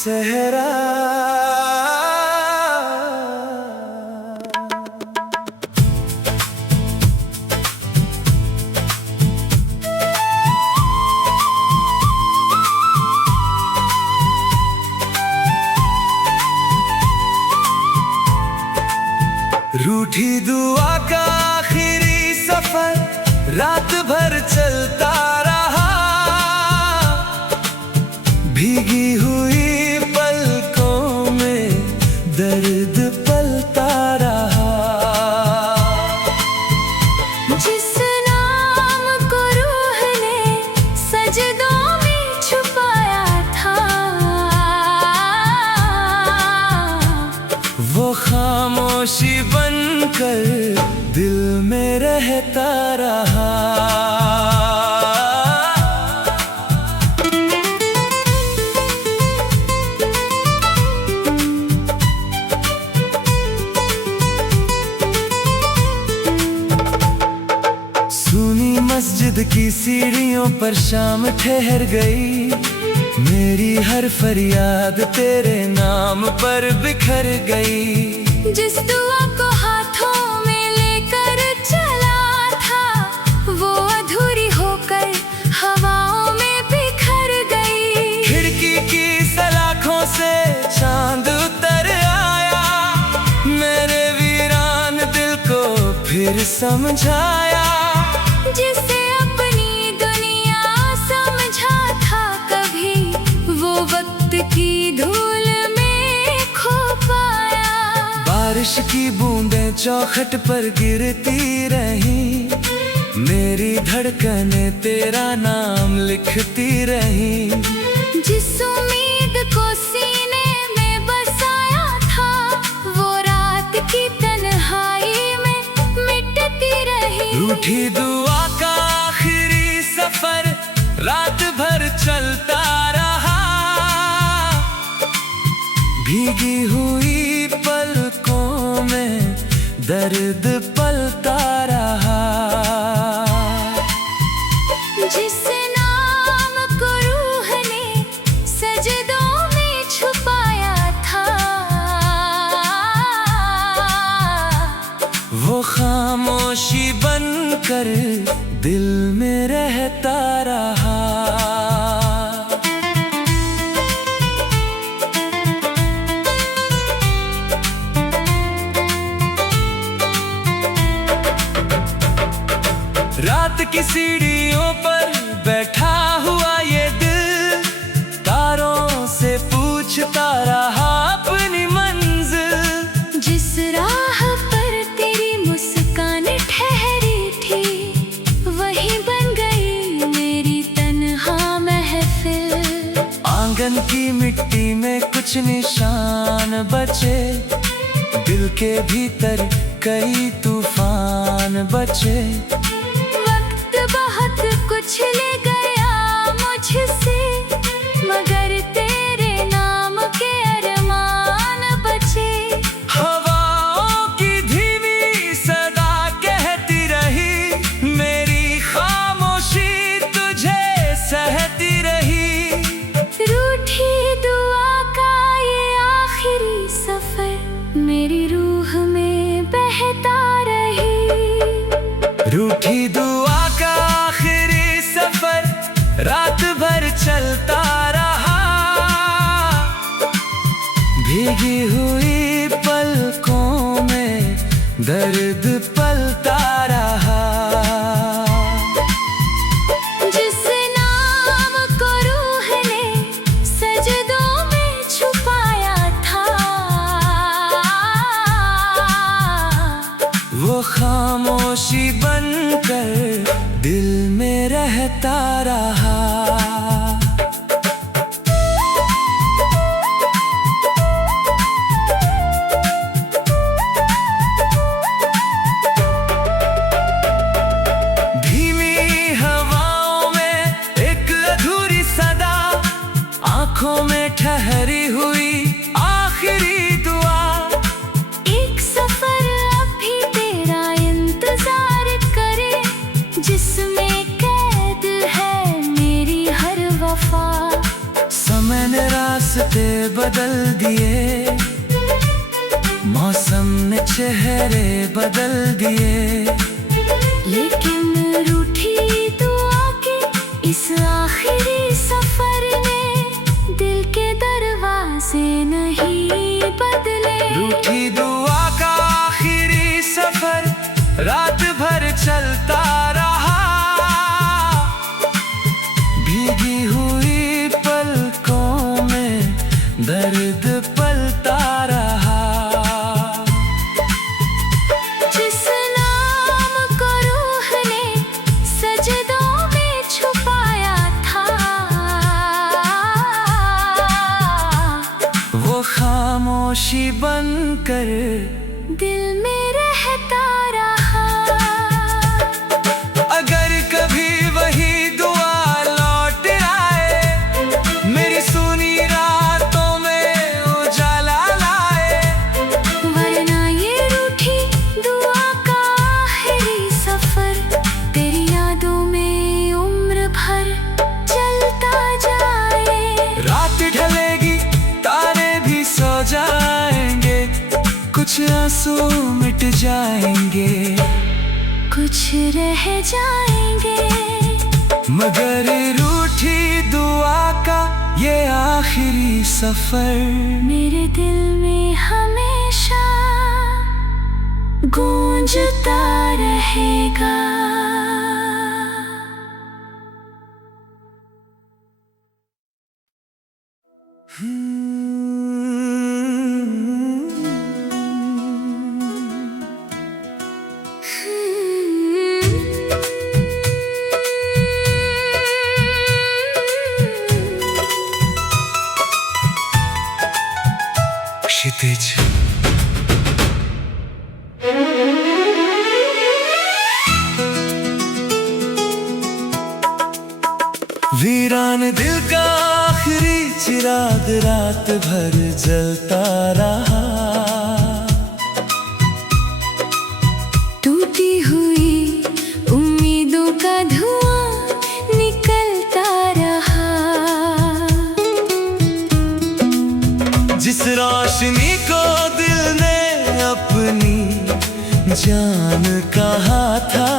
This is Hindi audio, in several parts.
सहरा। रूठी दुआ का आखिरी सफर रात भर चलता रहा, भीगी हुई पलकों में दर्द पलता रहा। जिस नाम को रूह ने सजदों में छुपाया था, वो खामोशी बनकर दिल में रहता रहा। सुनी मस्जिद की सीढ़ियों पर शाम ठहर गई, मेरी हर फरियाद तेरे नाम पर बिखर गई। जिस दुआ को हाथों में लेकर चला था, वो अधूरी होकर हवाओं में बिखर गई। खिड़की की सलाखों से चांद उतर आया, मेरे वीरान दिल को फिर समझाया। जिसे अपनी दुनिया समझा था कभी, वो वक्त की धूल में खो पाया। बारिश की बूंदें चौखट पर गिरती रही, मेरी धड़कनें तेरा नाम लिखती रही। जिस उम्मीद को सीने में बसाया था, वो रात की तन्हाई में मिटती रही। रूठी दुआ का आखिरी सफर रात भर चलता रहा, भीगी हुई पलकों में दर्द पलता रहा। जिस नाम को रूह ने सजदों में छुपाया था, वो खामोशी बनकर दिल में रहता रहा। रात की सीढ़ियों पर बैठा हुआ ये दिल, तारों से पूछता रहा अपनी मंजिल। जिस राह पर तेरी मुस्कान ठहरी थी, वही बन गई मेरी तन्हा महफिल। आंगन की मिट्टी में कुछ निशान बचे, दिल के भीतर कई तूफान बचे। वक्त बहुत कुछ ले गया मुझसे, मगर तेरे नाम के अरमान बचे। हवाओं की धीमी सदा कहती रही, मेरी खामोशी तुझे सहती रही। रूठी दुआ का ये आखिरी सफर मेरी रूह में बहता रही। रूठी दुआ का आखिरी सफर रात भर चलता रहा, भीगी हुई पलकों में दर्द पलता रहा। जिस नाम को रूह ने सजदों में छुपाया था, वो खामोशी बनकर दिल में रहता रहा। धीमी हवाओं में एक अधूरी सदा, आंखों में ठहरी हुई आखिरी दुआ। एक सफर अभी तेरा इंतजार करे, जिसमें कैद है मेरी चेहरे बदल दिए। लेकिन रूठी दुआ के इस आखिरी सफर ने दिल के दरवाजे नहीं बदले। रूठी दुआ का आखिरी सफर रात भर चलता रहा। भीगी हुई पलकों में दर्द पलता रहा। जिस नाम को रूह ने सजदों में छुपाया था, वो खामोशी बनकर दिल में रहता रहा। अगर कभी वही दुआ लौट आए, मेरी सुनी रातों में उजाला लाए। वरना ये रूठी दुआ का आखिरी सफर तेरी यादों में उम्र भर चलता जाए। रात ढलेगी, तारे भी सो जाएंगे, कुछ आंसू मिट जाएंगे, कुछ रह जाएंगे। मगर रूठी दुआ का ये आखिरी सफर मेरे दिल में हमेशा गूंजता रहेगा। क्षितिज वीरान दिल का आखिरी चिराग रात भर जलता रहा। टूटी हुई उम्मीदों का धुआं निकलता रहा। जिस रोशनी को दिल ने अपनी जान कहा था,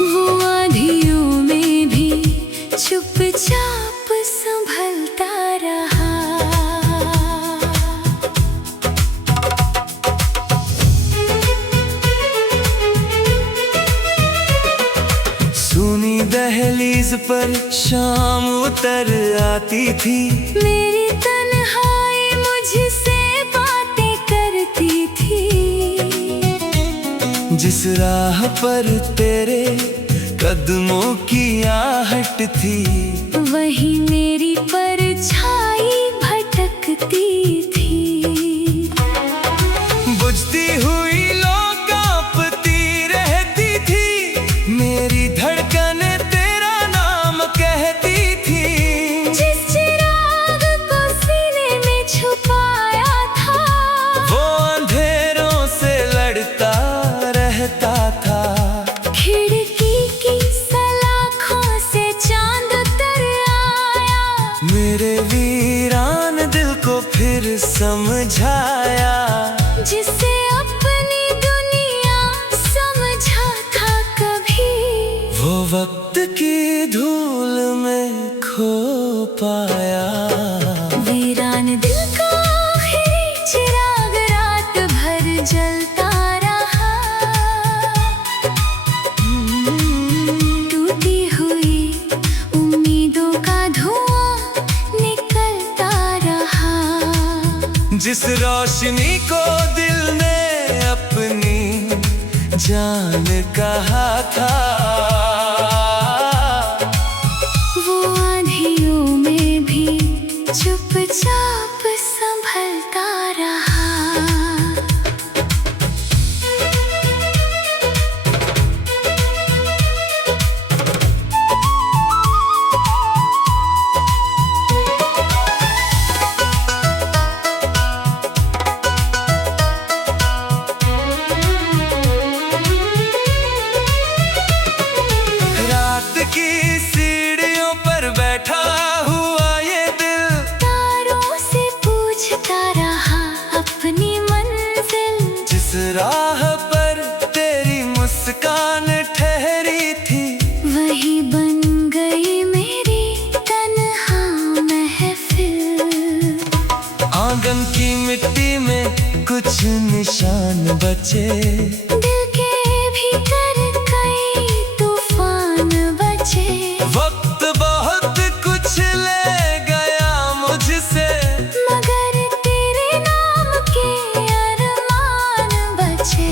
वो आंधियों में भी चुपचाप संभलता रहा। सुनी दहलीज पर शाम उतर आती थी। मेरी तन्हाई मुझसे बातें करती थी। जिस राह पर तेरे कदमों की आहट थी, वही मेरी परछाई भटकती थी। बुझती हुई लो कांपती रहती थी, मेरी धड़कन तेरा नाम कहती थी। जिस चिराग को सीने में छुपाया था, वो अंधेरों से लड़ता रहता था। खिड़की की सलाखों से चांद उतर आया। मेरे वीरान दिल को फिर समझाया, जिसे अपनी दुनिया समझा था कभी, वो वक्त की धूल में खो पाया। वीरान दिल का आखिरी चिराग रात भर जलता रहा। टूटी हुई उम्मीदों का धुआं निकलता रहा। जिस रोशनी को दिल ने अपनी जान कहा था, वो आंधियों में भी चुपचाप संभलता रहा। आंगन की मिट्टी में कुछ निशान बचे। दिल के भीतर कई तूफान बचे। वक्त बहुत कुछ ले गया मुझसे, मगर तेरे नाम के अरमान बचे।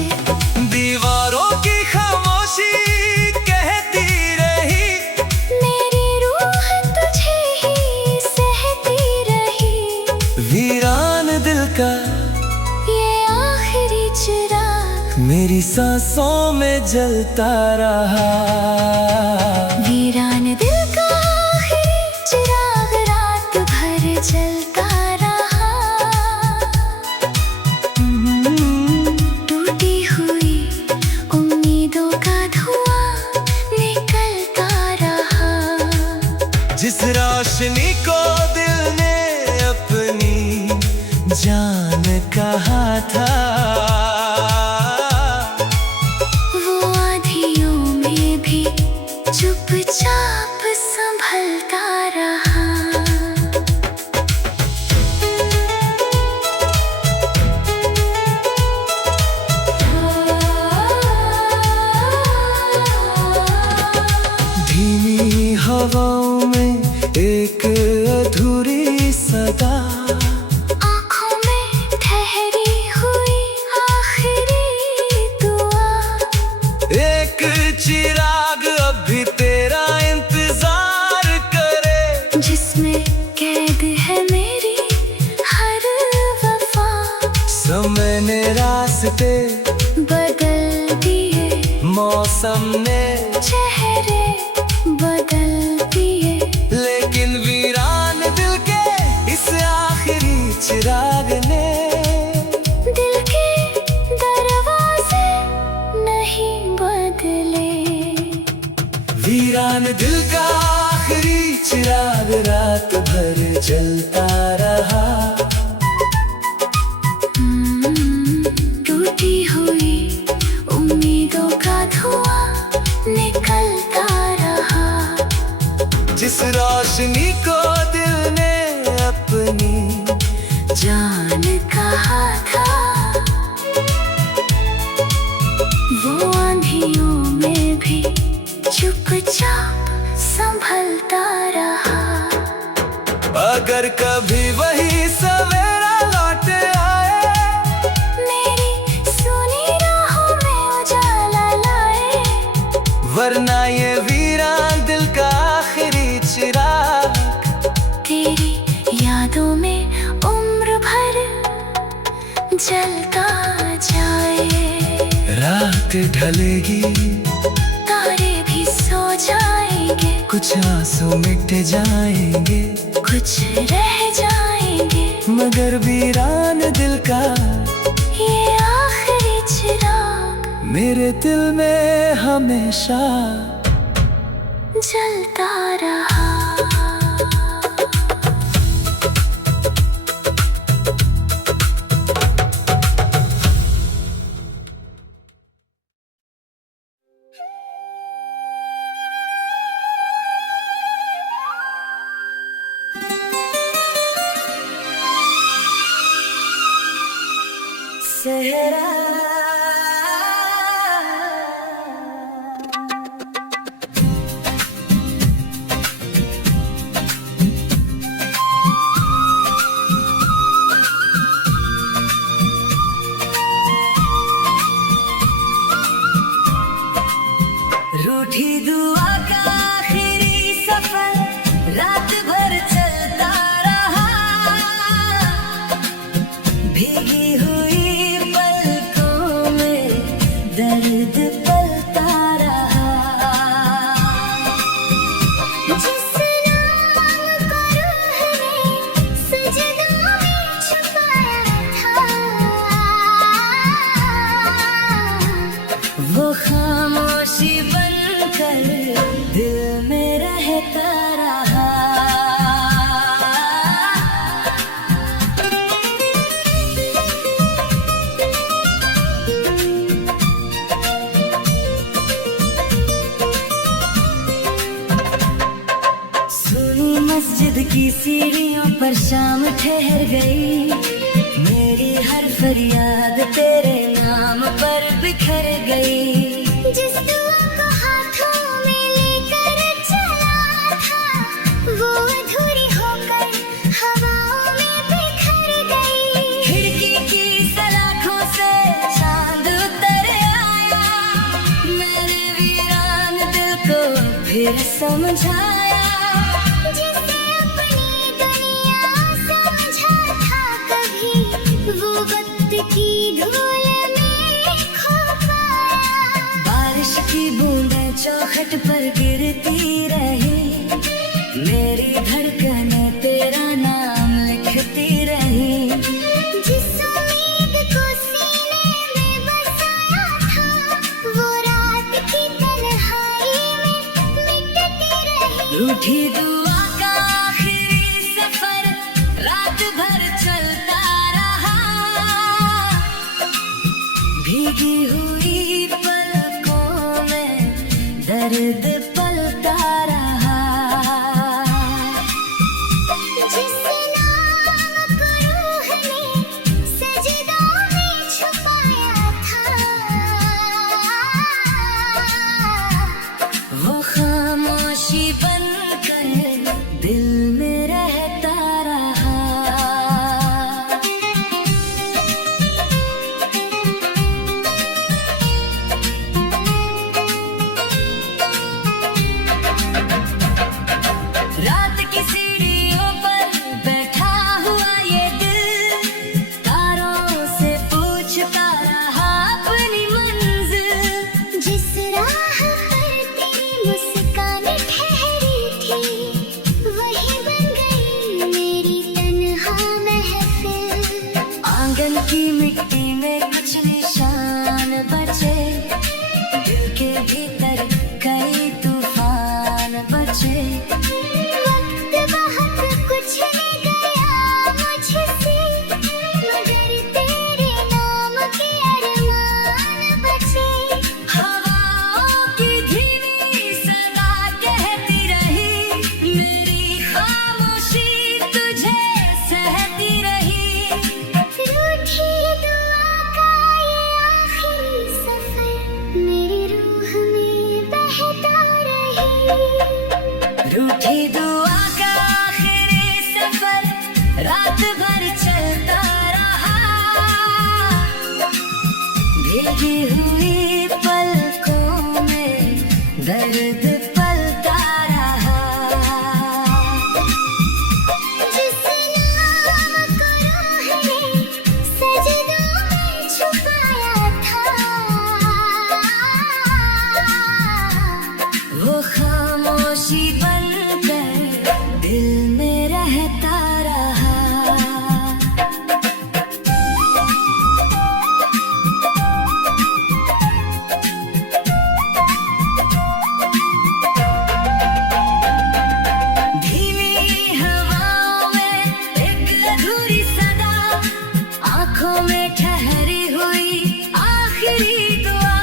दीवारों की खामोशी कहती रही, मेरी रूह तुझे ही सहती रही। वीरान दिल का ये आखिरी चिराग मेरी सांसों में जलता रहा। वीरान दिल का आखिरी चिराग रात भर जलता रहा। टूटी हुई उम्मीदों का धुआं निकलता रहा। जिस रोशनी को दिल ने अपनी जान कहा था, वो आँधियों में भी चुपचाप संभलता रहा। धीमी हवाओं में एक अधूरी सदा, आँखों में ठहरी हुई आखिरी दुआ। एक चिराग अभी तेरा इंतजार करे, जिसमें कैद है मेरी हर वफा। समय ने रास्ते बदल दिए, मौसम ने, चेहरे बदल दिए। लेकिन वीरान दिल के इस आखिरी चिराग ने दिल के दरवाजे नहीं बदले। वीरान दिल का आखिरी चिराग रात भर जलता रहा। टूटी हुई उम्मीदों का धुआं निकलता रहा। जिस रोशनी को दिल ने अपनी जान कहा था, वो आँधियों में भी चुपचाप संभलता रहा। अगर कभी वही सवेरा लौट आए, मेरी सुनी राहों में उजाला लाए। वरना ये वीरान दिल का आखिरी चिराग तेरी यादों में उम्र भर जलता जाए। रात ढलेगी, तारे भी सो जाएंगे, कुछ आंसू मिट जाएंगे, कुछ रह जाएंगे। मगर वीरान दिल का ये आखिरी चिराग मेरे दिल में हमेशा जलता रहा। सहरा रूठी दुआ का आखिरी सफर रात भर चलता रहा। भीगी हुई पलकों में दर्द पलता रहा। जिस नाम को रूह ने सजदों में छुपाया था, वो खामोशी बनकर दिल में रहता रहा। मकसूद की सीढ़ियों पर शाम ठहर गई। मेरी हर फरियाद तेरे नाम पर बिखर गई। जिस दुआ को हाथों में लेकर चला था, वो अधूरी होकर हवाओं में बिखर गई। खिड़की की सलाखों से चांद उतर आया, मेरे वीरान दिल को फिर समझाया। जिसे अपनी दुनिया समझा था कभी, वो वक्त की धूल में खो पाया। बारिश की बूंदें चौखट पर गिरती रही, मेरी धड़कनें तेरा नाम लिखती रही। जिस उम्मीद को सीने में बसाया था, वो रात की तन्हाई में मिटती रही। रूठी दुआ का आखिरी सफर रात भर चलता रहा, भीगी हुई पलकों में दर्द पलता रहा। जिस नाम को रूह ने सजदों में छुपाया था, वो खामोशी बनकर दिल में रहता रहा। रात की सीढ़ियों पर बैठा हुआ ये दिल, तारों से पूछता रहा अपनी मंजिल। जिस राह पर तेरी मुस्कान ठहरी थी, वही बन गई मेरी तन्हा महफिल। आंगन की मिट्टी में कुछ निशान बचे, दिल के भीतर कई तूफान बचे। वक्त बहुत कुछ ले गया मुझसे, मगर तेरे नाम के अरमान बचे। हवाओं की धीमी सदा कहती रही, मेरी खामोशी तुझे सहती रही। रूठी दुआ का ये आखिरी सफर मेरी रूह में बहता रही। रूठी दुआ का आखिरी सफर रात भर चलता रहा, भीगी हुई पलकों में दर्द पलता रहा। जिस नाम को रूह ने सजदों में छुपाया था, वो खामोशी बनकर दिल में रहता रहा। धीमी हवाओं में एक अधूरी सदा, आंखों में ठहरी हुई आखिरी दुआ।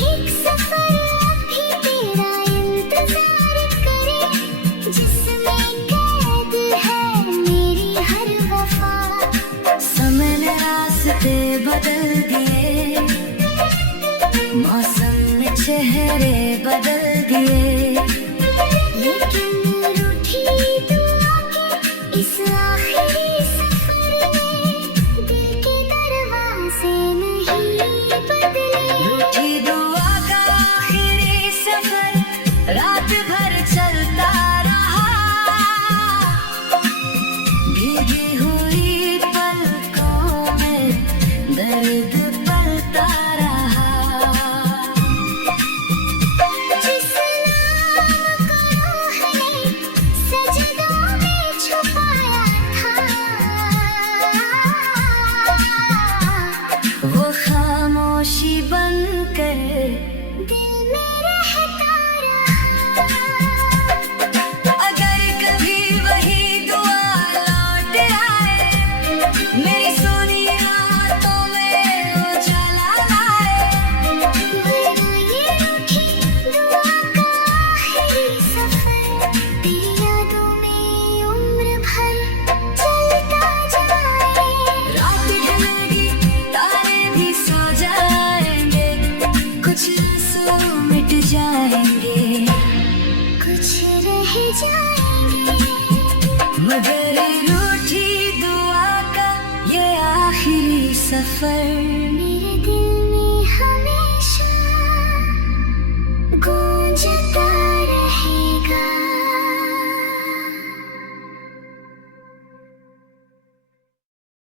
एक सफर अभी तेरा इंतजार करे, जिसमें कैद है मेरी हर वफा। समय ने रास्ते बदल दिए, मौसम ने चेहरे बदल दिए। लेकिन रूठी दुआ के इस आखिरी सफर में दिल के दरवाजे नहीं बदले। रूठी दुआ का आखिरी सफर रात भर चलता रहा, भीगी हुई पलकों में दर्द सफर मेरा